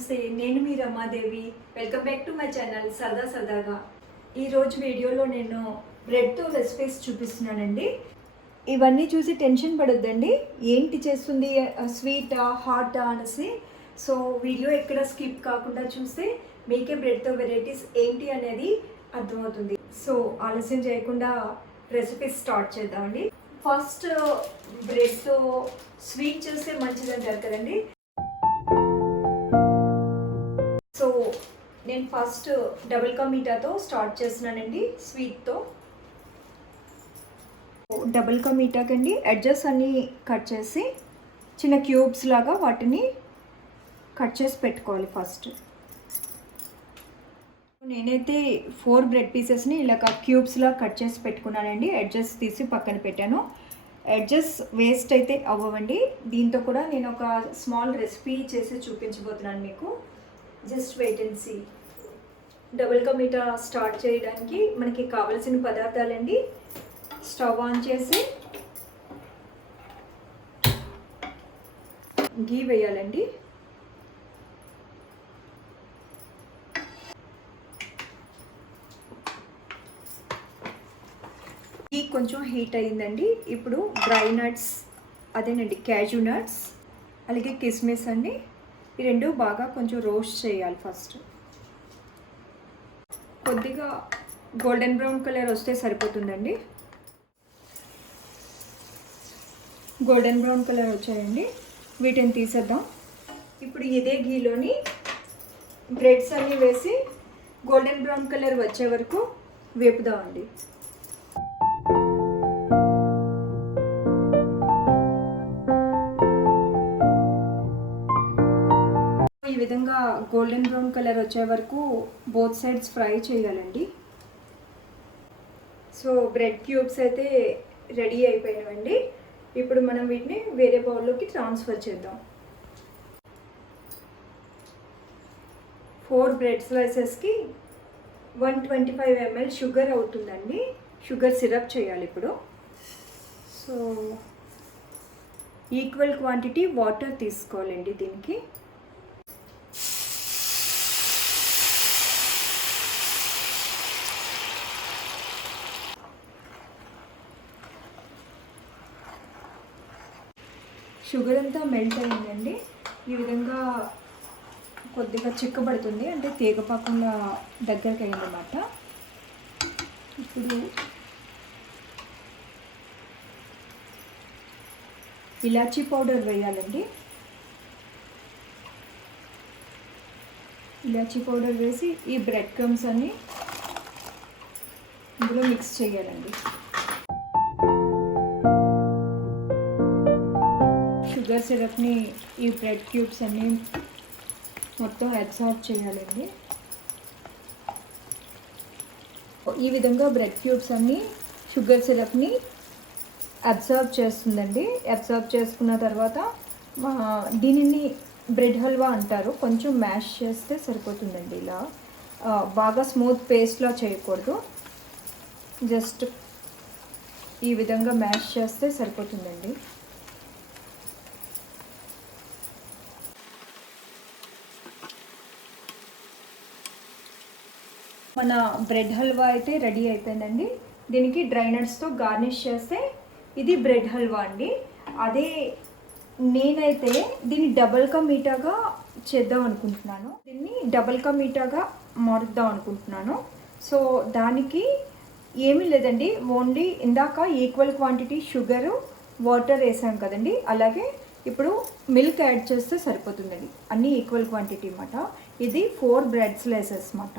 నమస్తే, నేను మీ Ramadevi. Welcome back to my channel సరదా సరదాగా. ఈరోజు వీడియోలో నేను బ్రెడ్తో రెసిపీస్ చూపిస్తున్నానండి. ఇవన్నీ చూసి టెన్షన్ పడొద్దండి, ఏంటి చేస్తుంది, స్వీటా హాటా అనేసి. సో వీడియో ఎక్కడ స్కిప్ కాకుండా చూస్తే మీకే బ్రెడ్తో వెరైటీస్ ఏంటి అనేది అర్థమవుతుంది. సో ఆలస్యం చేయకుండా రెసిపీస్ స్టార్ట్ చేద్దామండి. ఫస్ట్ బ్రెడ్తో స్వీట్ చేస్తే మంచిది అంటారు కదండి. సో నేను ఫస్ట్ డబుల్ కా మీఠాతో స్టార్ట్ చేస్తున్నానండి. స్వీట్తో డబుల్ కా మీఠాకండి ఎడ్జెస్ అన్నీ కట్ చేసి చిన్న క్యూబ్స్ లాగా వాటిని కట్ చేసి పెట్టుకోవాలి. ఫస్ట్ నేనైతే 4 బ్రెడ్ పీసెస్ని ఇలా క్యూబ్స్లా కట్ చేసి పెట్టుకున్నానండి. ఎడ్జెస్ తీసి పక్కన పెట్టాను. ఎడ్జెస్ వేస్ట్ అయితే అవ్వండి. దీంతో కూడా నేను ఒక స్మాల్ రెసిపీ చేసి చూపించబోతున్నాను మీకు. Just wait and see. Double ka meetha start చేయడానికి మనకి కావలసిన పదార్థాలండి. స్టవ్ ఆన్ చేసి గీ వేయాలండి. గీ కొంచెం హీట్ అయ్యిందండి. ఇప్పుడు డ్రై నట్స్, అదేనండి క్యాజూ నట్స్, అలాగే కిస్మిస్ అండి, ఈ రెండు బాగా కొంచెం రోస్ట్ చేయాలి. ఫస్ట్ కొద్దిగా గోల్డెన్ బ్రౌన్ కలర్ వస్తే సరిపోతుందండి. గోల్డెన్ బ్రౌన్ కలర్ వచ్చాయండి, వీటిని తీసేద్దాం. ఇప్పుడు ఇదే గీలోని బ్రెడ్స్ అన్నీ వేసి గోల్డెన్ బ్రౌన్ కలర్ వచ్చే వరకు వేపుదామండి. ఈ విధంగా గోల్డెన్ బ్రౌన్ కలర్ వచ్చే వరకు బోత్ సైడ్స్ ఫ్రై చేయాలండి. సో బ్రెడ్ క్యూబ్స్ అయితే రెడీ అయిపోయినవండి. ఇప్పుడు మనం వీటిని వేరే బౌల్లోకి ట్రాన్స్ఫర్ చేద్దాం. 4 బ్రెడ్ స్లైసెస్కి 125 ml షుగర్ అవుతుందండి. షుగర్ సిరప్ చేయాలి ఇప్పుడు. సో ఈక్వల్ క్వాంటిటీ వాటర్ తీసుకోవాలండి దీనికి. షుగర్ అంతా మెల్ట్ అయిందండి. ఈ విధంగా కొద్దిగా చిక్కబడుతుంది, అంటే తీగపాకంగా దగ్గరికి అయిందన్నమాట. ఇప్పుడు ఇలాచీ పౌడర్ వేయాలండి. ఇలాచీ పౌడర్ వేసి ఈ బ్రెడ్ క్రమ్స్ అన్ని ఇందులో మిక్స్ చేయాలండి. షుగర్ సిరప్ని ఈ బ్రెడ్ క్యూబ్స్ అన్నీ మొత్తం అబ్సార్బ్ చేయాలండి. ఈ విధంగా బ్రెడ్ క్యూబ్స్ అన్నీ షుగర్ సిరప్ని అబ్సార్బ్ చేస్తుందండి. అబ్సార్బ్ చేసుకున్న తర్వాత దీనిని బ్రెడ్ హల్వా అంటారు. కొంచెం మ్యాష్ చేస్తే సరిపోతుందండి. ఇలా బాగా స్మూత్ పేస్ట్లా చేయకూడదు, జస్ట్ ఈ విధంగా మ్యాష్ చేస్తే సరిపోతుందండి. మన బ్రెడ్ హల్వా అయితే రెడీ అయిపోయిందండి. దీనికి డ్రై నట్స్తో గార్నిష్ చేస్తే ఇది బ్రెడ్ హల్వా అండి. అదే నేనైతే దీన్ని డబుల్ కా మీఠాగా చేద్దాం అనుకుంటున్నాను. దీన్ని డబుల్ కా మీఠాగా మారుద్దాం అనుకుంటున్నాను. సో దానికి ఏమీ లేదండి, ఓన్లీ ఇందాక ఈక్వల్ క్వాంటిటీ షుగరు వాటర్ వేసాం కదండి, అలాగే ఇప్పుడు మిల్క్ యాడ్ చేస్తే సరిపోతుందండి. అన్నీ ఈక్వల్ క్వాంటిటీ అన్నమాట. ఇది 4 బ్రెడ్ స్లైసెస్ అన్నమాట.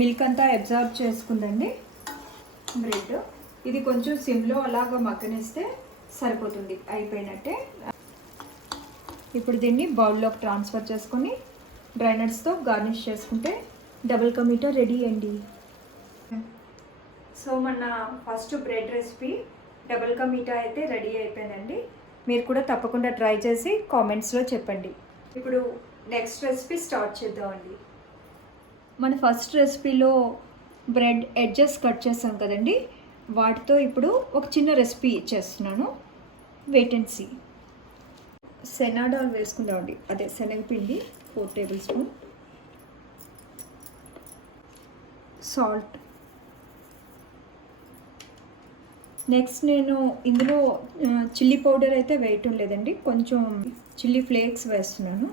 మిల్క్ అంతా అబ్జార్బ్ చేసుకుందండి బ్రెడ్. ఇది కొంచెం సిమ్లో అలాగ మగ్గనిస్తే సరిపోతుంది, అయిపోయినట్టే. ఇప్పుడు దీన్ని బౌల్లోకి ట్రాన్స్ఫర్ చేసుకొని డ్రై నట్స్తో గార్నిష్ చేసుకుంటే డబుల్ కా మీఠా రెడీ అండి. సో మన first bread recipe double ka మీఠా అయితే రెడీ అయిపోయిందండి. మీరు కూడా తప్పకుండా ట్రై చేసి కామెంట్స్లో చెప్పండి. ఇప్పుడు నెక్స్ట్ రెసిపీ స్టార్ట్ చేద్దామండి. మన ఫస్ట్ రెసిపీలో బ్రెడ్ ఎడ్జెస్ కట్ చేసాం కదండి, వాటితో ఇప్పుడు ఒక చిన్న రెసిపీ చేస్తున్నాను, వెయిట్ అండ్ సీ. సెనాడాల్ వేసుకుందామండి, అదే శనగపిండి 4 టేబుల్ స్పూన్, సాల్ట్. నెక్స్ట్ నేను ఇందులో చిల్లీ పౌడర్ అయితే వేయటం లేదండి, కొంచెం చిల్లీ ఫ్లేక్స్ వేస్తున్నాను.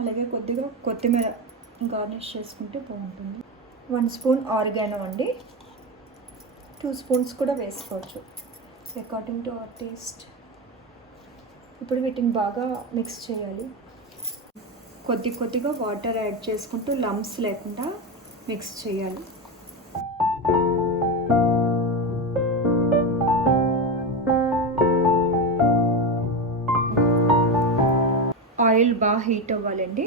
అలాగే కొద్దిగా కొత్తిమీర గార్నిష్ చేసుకుంటే బాగుంటుంది. 1 స్పూన్ ఆరిగానో అండి, 2 స్పూన్స్ కూడా వేసుకోవచ్చు అకార్డింగ్ టు అవర్ టేస్ట్. ఇప్పుడు వీటిని బాగా మిక్స్ చేయాలి. కొద్దిగా వాటర్ యాడ్ చేసుకుంటూ లంప్స్ లేకుండా మిక్స్ చేయాలి. ఆయిల్ బాగా హీట్ అవ్వాలండి.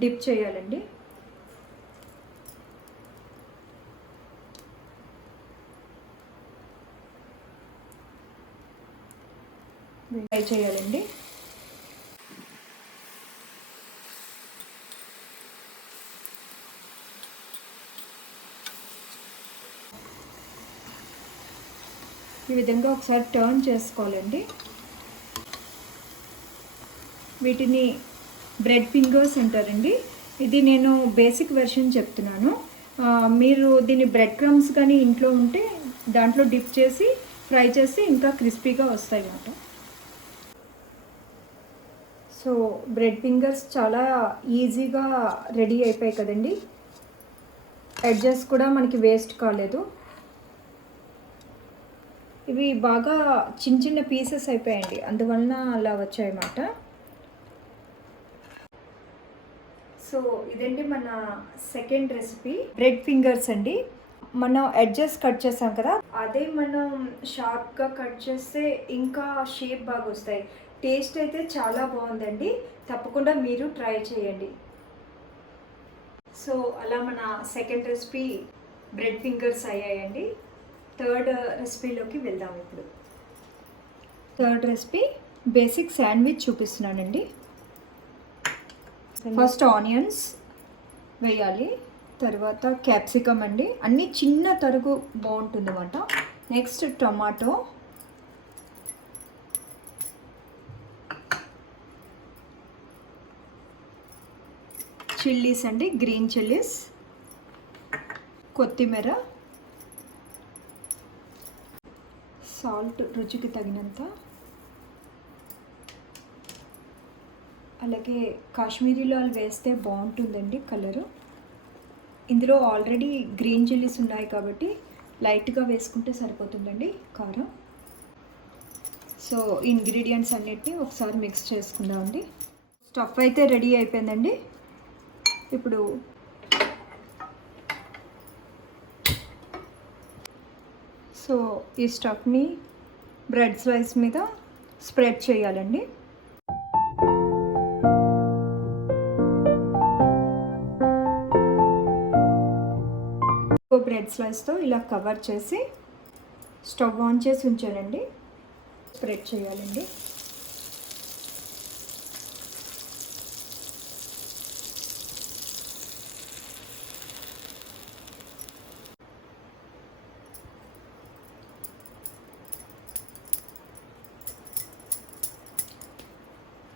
డిప్ చేయాలండి. ఫ్రై చేయాలండి. ఈ విధంగా ఒకసారి టర్న్ చేసుకోవాలండి. వీటిని బ్రెడ్ ఫింగర్స్ అంటారండి. ఇది నేను బేసిక్ వెర్షన్ చెప్తున్నాను. మీరు దీన్ని బ్రెడ్ క్రమ్స్ కానీ ఇంట్లో ఉంటే దాంట్లో డిప్ చేసి ఫ్రై చేసి ఇంకా క్రిస్పీగా వస్తాయి అన్నమాట. సో బ్రెడ్ ఫింగర్స్ చాలా ఈజీగా రెడీ అయిపోయాయి కదండి. ఎడ్జెస్ కూడా మనకి వేస్ట్ కాలేదు. ఇవి బాగా చిన్న పీసెస్ అయిపోయాయండి, అందువలన అలా వచ్చాయన్నమాట. సో ఇదండి మన సెకండ్ రెసిపీ, బ్రెడ్ ఫింగర్స్ అండి. మనం ఎడ్జెస్ కట్ చేసాం కదా, అదే మనం షార్ప్గా కట్ చేస్తే ఇంకా షేప్ బాగా వస్తాయి. టేస్ట్ అయితే చాలా బాగుందండి, తప్పకుండా మీరు ట్రై చేయండి. సో అలా మన సెకండ్ రెసిపీ బ్రెడ్ ఫింగర్స్ అయ్యాయండి. థర్డ్ రెసిపీలోకి వెళ్దాం. ఇప్పుడు థర్డ్ రెసిపీ బేసిక్ శాండ్విచ్ చూపిస్తున్నానండి. ఫస్ట్ ఆనియన్స్ వేయాలి, తర్వాత క్యాప్సికమ్ అండి, అన్నీ చిన్న తరుగు బాగుంటుంది అన్నమాట. నెక్స్ట్ టొమాటో, చిల్లీస్ అండి, గ్రీన్ చిల్లీస్, కొత్తిమీర, సాల్ట్ రుచికి తగినంత, అలాగే కాశ్మీరీ లాల్ వేస్తే బాగుంటుందండి కలరు. ఇందులో ఆల్రెడీ గ్రీన్ చిల్లీస్ ఉన్నాయి కాబట్టి లైట్గా వేసుకుంటే సరిపోతుందండి కారం. సో ఇంగ్రీడియంట్స్ అన్నిటిని ఒకసారి మిక్స్ చేసుకుందామండి. స్టఫ్ అయితే రెడీ అయిపోయిందండి. ఇప్పుడు సో ఈ స్టఫ్ని బ్రెడ్ స్లైస్ మీద స్ప్రెడ్ చేయాలండి. బ్రెడ్ స్లైస్తో ఇలా కవర్ చేసి స్టవ్ ఆన్ చేసి ఉంచాలండి. స్ప్రెడ్ చేయాలండి.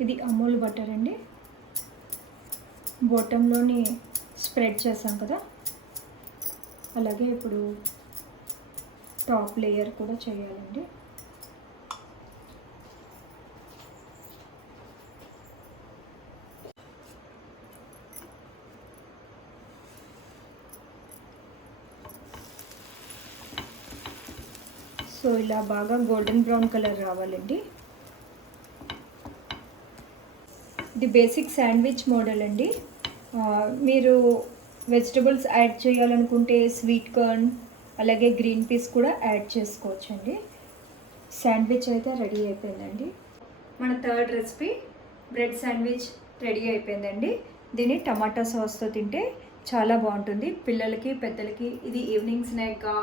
ఇది అమూల్ బటర్ అండి. బాటంలోని స్ప్రెడ్ చేసాం కదా, అలాగే ఇప్పుడు టాప్ లేయర్ కూడా చేయాలండి. సో ఇలా బాగా గోల్డెన్ బ్రౌన్ కలర్ రావాలండి. ఇది బేసిక్ శాండ్విచ్ మోడల్ అండి. మీరు వెజిటబుల్స్ యాడ్ చేయాలనుకుంటే స్వీట్ కార్న్ అలాగే గ్రీన్ పీస్ కూడా యాడ్ చేసుకోవచ్చండి. శాండ్విచ్ అయితే రెడీ అయిపోయిందండి. మన third recipe bread sandwich ready అయిపోయిందండి. దీన్ని టమాటా సాస్తో తింటే చాలా బాగుంటుంది. పిల్లలకి పెద్దలకి ఇది ఈవినింగ్ స్నాక్గా,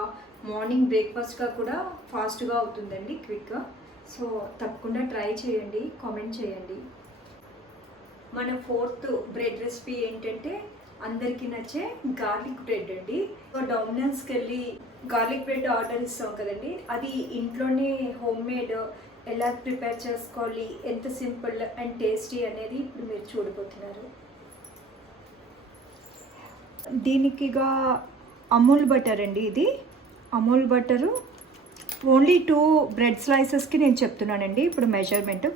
మార్నింగ్ బ్రేక్ఫాస్ట్గా కూడా ఫాస్ట్గా అవుతుందండి, క్విక్గా. సో తప్పకుండా ట్రై చేయండి, కామెంట్ చేయండి. మన 4th బ్రెడ్ రెసిపీ ఏంటంటే అందరికీ నచ్చే గార్లిక్ బ్రెడ్ అండి. డొమినోస్కి వెళ్ళి గార్లిక్ బ్రెడ్ ఆర్డర్ ఇస్తాం కదండి, అది ఇంట్లోనే హోమ్ మేడ్ ఎలా ప్రిపేర్ చేసుకోవాలి, ఎంత సింపుల్ అండ్ టేస్టీ అనేది ఇప్పుడు మీరు చూడబోతున్నారు. దీనికిగా అమూల్ బటర్ అండి, ఇది అమూల్ బటరు ఓన్లీ 2 బ్రెడ్ స్లైసెస్కి నేను చెప్తున్నానండి ఇప్పుడు మెజర్మెంట్.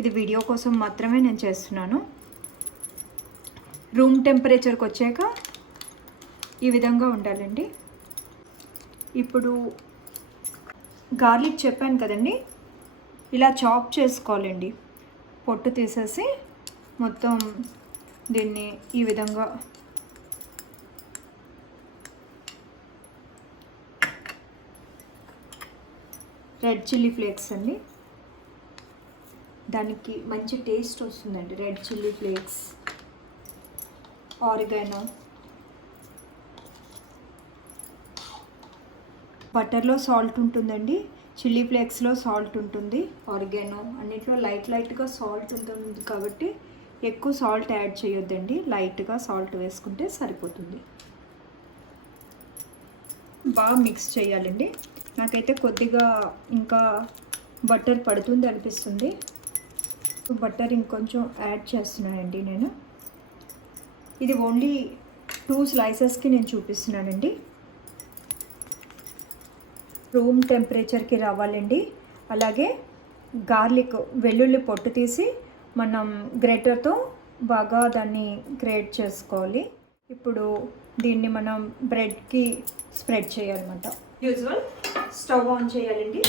ఇది వీడియో కోసం మాత్రమే నేను చేస్తున్నాను. రూమ్ టెంపరేచర్కి వచ్చాక ఈ విధంగా ఉండాలండి. ఇప్పుడు గార్లిక్ చెప్పాను కదండి, ఇలా చాప్ చేసుకోవాలండి. పొట్టు తీసేసి మొత్తం దీన్ని ఈ విధంగా రెడ్ చిల్లీ ఫ్లేక్స్ అండి, దానికి మంచి టేస్ట్ వస్తుందండి. రెడ్ చిల్లీ ఫ్లేక్స్, ఆరిగానో, బటర్లో సాల్ట్ ఉంటుందండి, చిల్లీ ఫ్లేక్స్లో సాల్ట్ ఉంటుంది, ఆరిగానో అన్నిట్లో లైట్గా సాల్ట్ ఉంటుంది కాబట్టి ఎక్కువ సాల్ట్ యాడ్ చేయొద్దండి, లైట్గా సాల్ట్ వేసుకుంటే సరిపోతుంది. బాగా మిక్స్ చేయాలండి. నాకైతే కొద్దిగా ఇంకా బటర్ పడుతుంది అనిపిస్తుంది, బటర్ ఇంకొంచెం యాడ్ చేస్తున్నానండి నేను. ఇది ఓన్లీ 2 స్లైసెస్కి నేను చూపిస్తున్నానండి. రూమ్ టెంపరేచర్కి రావాలండి. అలాగే గార్లిక్ వెల్లుల్లి పొట్టు తీసి మనం గ్రేటర్తో బాగా దాన్ని గ్రేట్ చేసుకోవాలి. ఇప్పుడు దీన్ని మనం బ్రెడ్కి స్ప్రెడ్ చేయాలన్నమాట. యూజువల్ స్టవ్ ఆన్ చేయాలండి.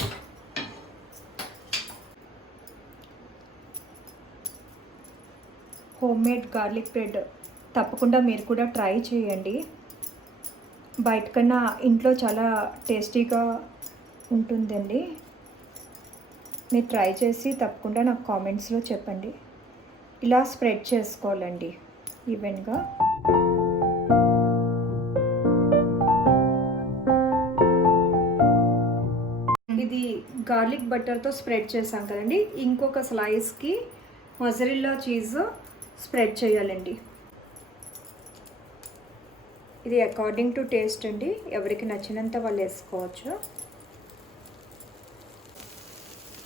హోమ్ మేడ్ గార్లిక్ బ్రెడ్ తప్పకుండా మీరు కూడా ట్రై చేయండి. బయట కన్నా ఇంట్లో చాలా టేస్టీగా ఉంటుందండి. మీరు ట్రై చేసి తప్పకుండా నాకు కామెంట్స్లో చెప్పండి. ఇలా స్ప్రెడ్ చేసుకోవాలండి ఈవెన్గా. ఇది గార్లిక్ బటర్తో స్ప్రెడ్ చేసాం కదండి, ఇంకొక స్లైస్కి మొజరెల్లా చీజ్ స్ప్రెడ్ చేయాలండి. ఇది అకార్డింగ్ టు టేస్ట్ అండి, ఎవరికి నచ్చినంత వాళ్ళు వేసుకోవచ్చు.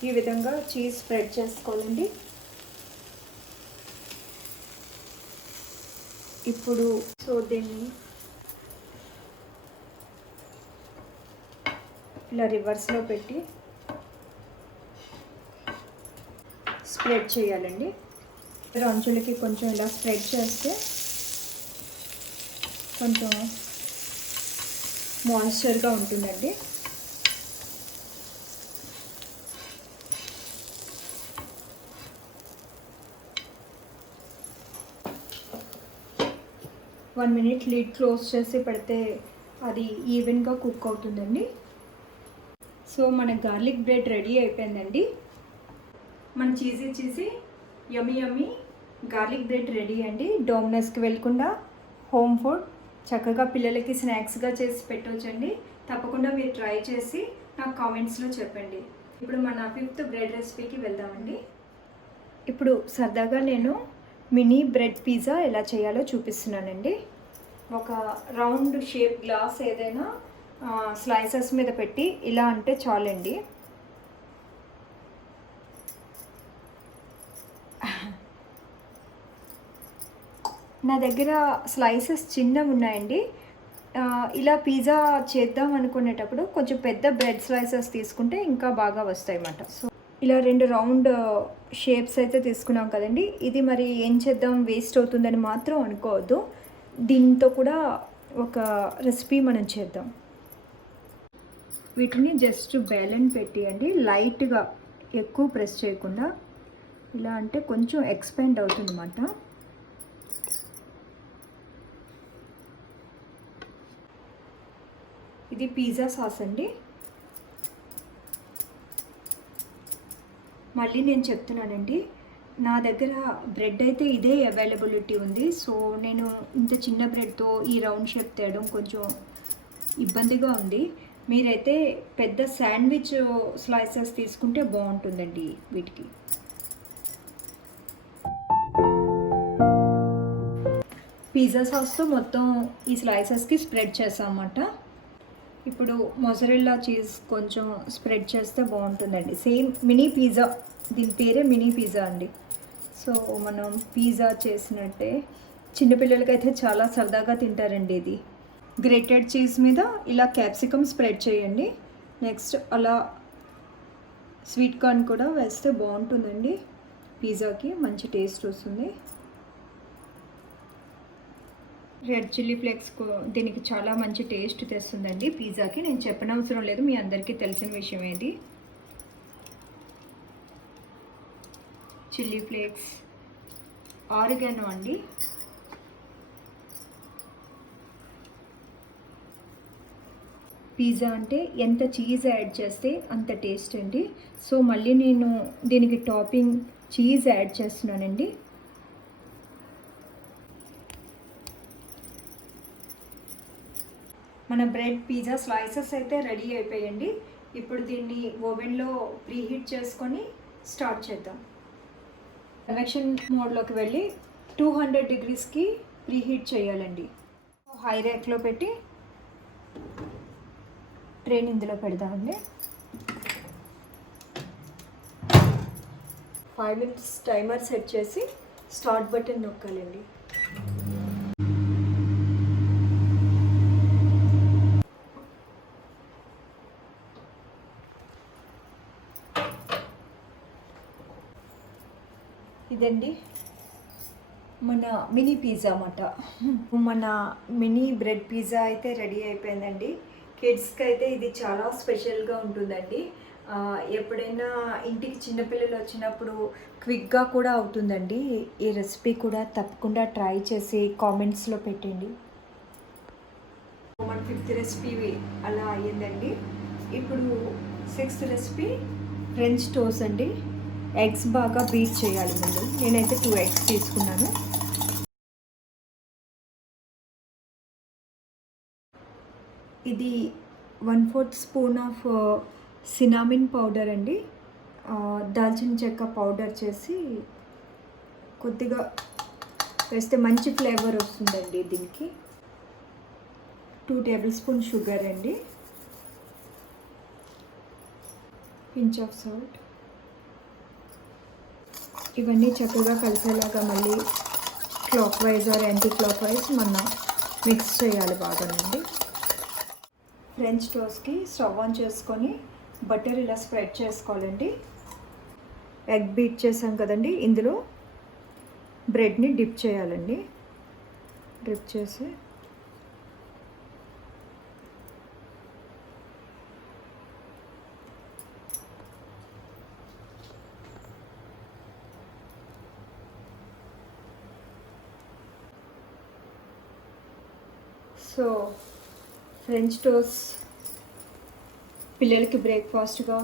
ఈ విధంగా చీజ్ స్ప్రెడ్ చేసుకోవాలండి. ఇప్పుడు దీన్ని ఇలా రివర్స్లో పెట్టి స్ప్రెడ్ చేయాలండి. అంచులకి కొంచెం ఇలా స్ప్రెడ్ చేస్తే కొంచెం మాయిశ్చర్గా ఉంటుందండి. వన్ మినిట్ లిడ్ క్లోజ్ చేసి పెడితే అది ఈవెన్గా కుక్ అవుతుందండి. సో మన గార్లిక్ బ్రెడ్ రెడీ అయిపోయిందండి. మన చీజీ యమ్మీ గార్లిక్ బ్రెడ్ రెడీ అండి. డోమినోస్కి వెళ్ళకుండా హోమ్ ఫుడ్ చక్కగా పిల్లలకి స్నాక్స్గా చేసి పెట్టవచ్చండి. తప్పకుండా మీరు ట్రై చేసి నాకు కామెంట్స్లో చెప్పండి. ఇప్పుడు మన 5th బ్రెడ్ రెసిపీకి వెళ్దామండి. ఇప్పుడు సరదాగా నేను మినీ బ్రెడ్ పిజ్జా ఎలా చేయాలో చూపిస్తున్నానండి. ఒక రౌండ్ షేప్ గ్లాస్ ఏదైనా స్లైసెస్ మీద పెట్టి ఇలా అంటే చాలండి. నా దగ్గర స్లైసెస్ చిన్నవి ఉన్నాయండి. ఇలా పిజ్జా చేద్దాం అనుకునేటప్పుడు కొంచెం పెద్ద బ్రెడ్ స్లైసెస్ తీసుకుంటే ఇంకా బాగా వస్తాయి అన్నమాట. సో ఇలా 2 రౌండ్ షేప్స్ అయితే తీసుకున్నాం కదండి. ఇది మరి ఏం చేద్దాం, వేస్ట్ అవుతుందని మాత్రం అనుకోవద్దు. దీంతో కూడా ఒక రెసిపీ మనం చేద్దాం. వీటిని జస్ట్ బేలన్ పెట్టియండి, లైట్గా ఎక్కువ ప్రెస్ చేయకుండా. ఇలా అంటే కొంచెం ఎక్స్పాండ్ అవుతుంది అన్నమాట. ఇది పిజ్జా సాస్ అండి. మళ్ళీ నేను చెప్తున్నానండి, నా దగ్గర బ్రెడ్ అయితే ఇదే అవైలబిలిటీ ఉంది. సో నేను ఇంత చిన్న బ్రెడ్తో ఈ రౌండ్ షేప్ తేయడం కొంచెం ఇబ్బందిగా ఉంది. మీరైతే పెద్ద శాండ్విచ్ స్లైసెస్ తీసుకుంటే బాగుంటుందండి వీటికి. పిజ్జా సాస్తో మొత్తం ఈ స్లైసెస్కి స్ప్రెడ్ చేసామన్నమాట. ఇప్పుడు మొజరెల్లా చీజ్ కొంచెం స్ప్రెడ్ చేస్తే బాగుంటుందండి. సేమ్ మినీ పిజ్జా, దీని పేరే మినీ పిజ్జా అండి. సో మనం పిజ్జా చేసినట్టే చిన్నపిల్లలకైతే చాలా సరదాగా తింటారండి ఇది. గ్రేటెడ్ చీజ్ మీద ఇలా క్యాప్సికమ్ స్ప్రెడ్ చేయండి. నెక్స్ట్ అలా స్వీట్ కార్న్ కూడా వేస్తే బాగుంటుందండి. పిజ్జాకి మంచి టేస్ట్ వస్తుంది. రెడ్ చిల్లీ ఫ్లేక్స్ దీనికి చాలా మంచి టేస్ట్ తెస్తుందండి పిజ్జాకి. నేను చెప్పనవసరం లేదు, మీ అందరికీ తెలిసిన విషయం ఏది. చిల్లీ ఫ్లేక్స్, ఆరిగానో అండి. పిజ్జా అంటే ఎంత చీజ్ యాడ్ చేస్తే అంత టేస్ట్ అండి. సో మళ్ళీ నేను దీనికి టాపింగ్ చీజ్ యాడ్ చేస్తున్నానండి. మన బ్రెడ్ పిజ్జా స్లైసెస్ అయితే రెడీ అయిపోయాయండి. ఇప్పుడు దీన్ని ఓవెన్లో ప్రీహీట్ చేసుకొని స్టార్ట్ చేద్దాం. కన్వెక్షన్ మోడ్లోకి వెళ్ళి 200 degreesకి ప్రీహీట్ చేయాలండి. హై ర్యాక్లో పెట్టి ట్రైన్ ఇందులో పెడదామండి. 5 minutes టైమర్ సెట్ చేసి స్టార్ట్ బటన్ నొక్కాలండి. ఇదండి మన మినీ పిజ్జా అన్నమాట. మన మినీ బ్రెడ్ పిజ్జా అయితే రెడీ అయిపోయిందండి. కిడ్స్కి అయితే ఇది చాలా స్పెషల్గా ఉంటుందండి. ఎప్పుడైనా ఇంటికి చిన్నపిల్లలు వచ్చినప్పుడు క్విక్గా కూడా అవుతుందండి. ఈ రెసిపీ కూడా తప్పకుండా ట్రై చేసి కామెంట్స్లో పెట్టండి. మన 5th రెసిపీ అలా అయ్యిందండి. ఇప్పుడు 6th రెసిపీ ఫ్రెంచ్ టోస్ట్ అండి. ఎగ్స్ బాగా బీట్ చేయాలి ముందు. నేనైతే 2 eggs తీసుకున్నాను. ఇది 1/4 స్పూన్ ఆఫ్ సినామిన్ పౌడర్ అండి. దాల్చిన చెక్క పౌడర్ చేసి కొద్దిగా వేస్తే మంచి ఫ్లేవర్ వస్తుందండి దీనికి. 2 tablespoon షుగర్ అండి. Pinch of salt. ఇవన్నీ చక్కగా కలిసేలాగా మళ్ళీ clockwise or anticlockwise మనం మిక్స్ చేయాలి బాగానండి. ఫ్రెంచ్ టోస్ట్కి స్టవ్ ఆన్ చేసుకొని బటర్ ఇలా స్ప్రెడ్ చేసుకోవాలండి. ఎగ్ బీట్ చేసాం కదండి, ఇందులో బ్రెడ్ని డిప్ చేయాలండి. డిప్ చేసి సో ఫ్రెంచ్ టోస్ట్ పిల్లలకి బ్రేక్ఫాస్ట్గా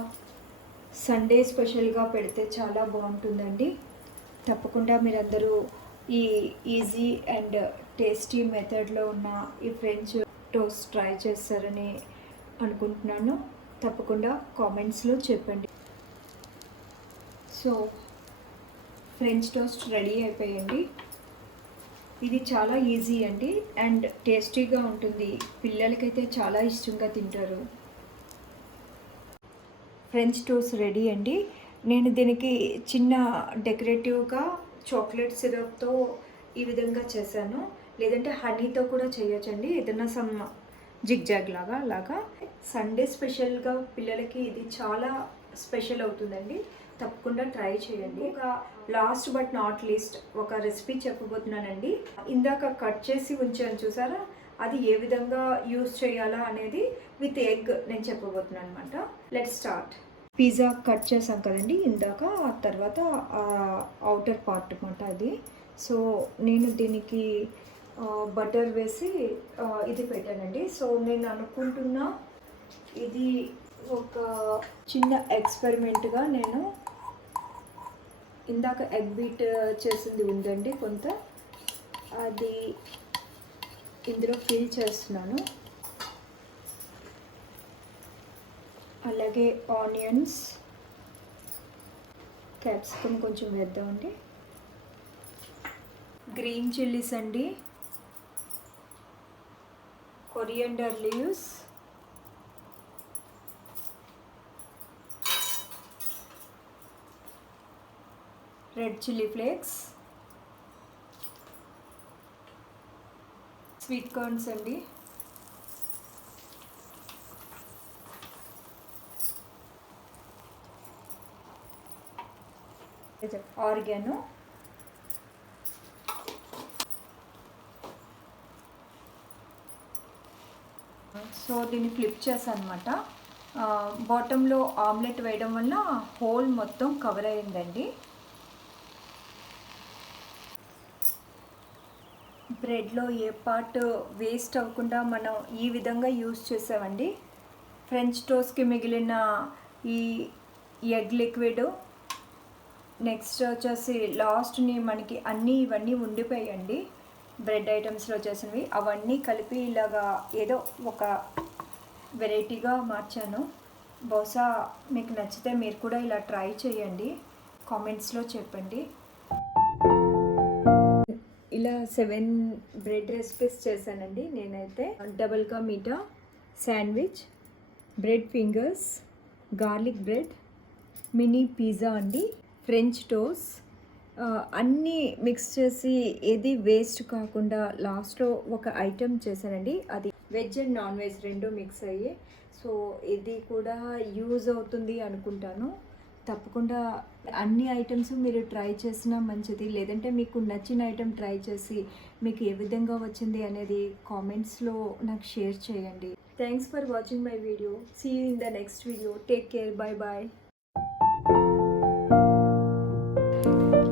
సండే స్పెషల్గా పెడితే చాలా బాగుంటుందండి. తప్పకుండా మీరందరూ ఈ ఈజీ అండ్ టేస్టీ మెథడ్లో ఉన్న ఈ ఫ్రెంచ్ టోస్ట్ ట్రై చేస్తారని అనుకుంటున్నాను. తప్పకుండా కామెంట్స్లో చెప్పండి. సో ఫ్రెంచ్ టోస్ట్ రెడీ అయిపోయింది. ఇది చాలా ఈజీ అండి అండ్ టేస్టీగా ఉంటుంది. పిల్లలకైతే చాలా ఇష్టంగా తింటారు. ఫ్రెంచ్ టోస్ట్ రెడీ అండి. నేను దీనికి చిన్న డెకరేటివ్గా చాక్లెట్ సిరప్తో ఈ విధంగా చేశాను. లేదంటే హనీతో కూడా చేయొచ్చండి. ఏదైనా సమ్ జిగ్జాగ్ లాగా అలాగా. సండే స్పెషల్గా పిల్లలకి ఇది చాలా స్పెషల్ అవుతుందండి. తప్పకుండా ట్రై చేయండి. ఒక లాస్ట్ బట్ నాట్ లీస్ట్ ఒక రెసిపీ చెప్పబోతున్నానండి. ఇందాక కట్ చేసి ఉంచాను చూసారా, అది ఏ విధంగా యూస్ చేయాలా అనేది విత్ ఎగ్ నేను చెప్పబోతున్నాను అనమాట. Let's start. పిజ్జా కట్ చేసాం కదండి ఇందాక, ఆ తర్వాత అవుటర్ పార్ట్ అనమాట అది. సో నేను దీనికి బటర్ వేసి ఇది పెట్టానండి. సో నేను అనుకుంటున్నా ఇది ఒక చిన్న ఎక్స్పెరిమెంట్గా నేను ఇందాక ఎగ్ బీట్ చేసింది ఉందండి కొంత, అది ఇందులో ఫిల్ చేస్తున్నాను. అలాగే ఆనియన్స్, క్యాప్సికమ్ కొంచెం వేద్దామండి, గ్రీన్ చిల్లీస్ అండి, coriander leaves, red chilli flakes, sweet corns అండి, ఆరిగానో, సో దీన్ని ఫ్లిప్ చేశాను అనమాట. బాటంలో ఆమ్లెట్ వేయడం వల్ల హోల్ మొత్తం కవర్ అయిందండి. బ్రెడ్లో ఏ పార్ట్ వేస్ట్ అవ్వకుండా మనం ఈ విధంగా యూస్ చేసామండి. ఫ్రెంచ్ టోస్ట్కి మిగిలిన ఈ ఎగ్ లిక్విడ్, నెక్స్ట్ వచ్చేసి లాస్ట్ని మనకి ఇవన్నీ ఉండిపోయాయండి బ్రెడ్ ఐటమ్స్లో చేసినవి, అవన్నీ కలిపి ఇలాగా ఏదో ఒక వెరైటీగా మార్చాను. బహుశా మీకు నచ్చితే మీరు కూడా ఇలా ట్రై చేయండి, కామెంట్స్లో చెప్పండి. ఇలా 7 బ్రెడ్ రెసిపీస్ చేశానండి నేనైతే. Double ka meetha sandwich, bread fingers, garlic bread, mini pizza అండి, ఫ్రెంచ్ టోస్ట్, అన్నీ మిక్స్ చేసి ఏది వేస్ట్ కాకుండా లాస్ట్లో ఒక ఐటెం చేశానండి. అది వెజ్ అండ్ నాన్ వెజ్ రెండు మిక్స్ అయ్యి, సో ఇది కూడా యూజ్ అవుతుంది అనుకుంటాను. తప్పకుండా అన్ని ఐటమ్స్ మీరు ట్రై చేసినా మంచిది, లేదంటే మీకు నచ్చిన ఐటెం ట్రై చేసి మీకు ఏ విధంగా వచ్చింది అనేది కామెంట్స్లో నాకు షేర్ చేయండి. Thanks for watching my video. See you in the next video. Take care. Bye bye.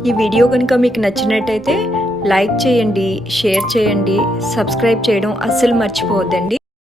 ఈ వీడియో కనుక మీకు నచ్చినట్టయితే లైక్ చేయండి, షేర్ చేయండి, సబ్స్క్రైబ్ చేయడం అస్సలు మర్చిపోవద్దండి.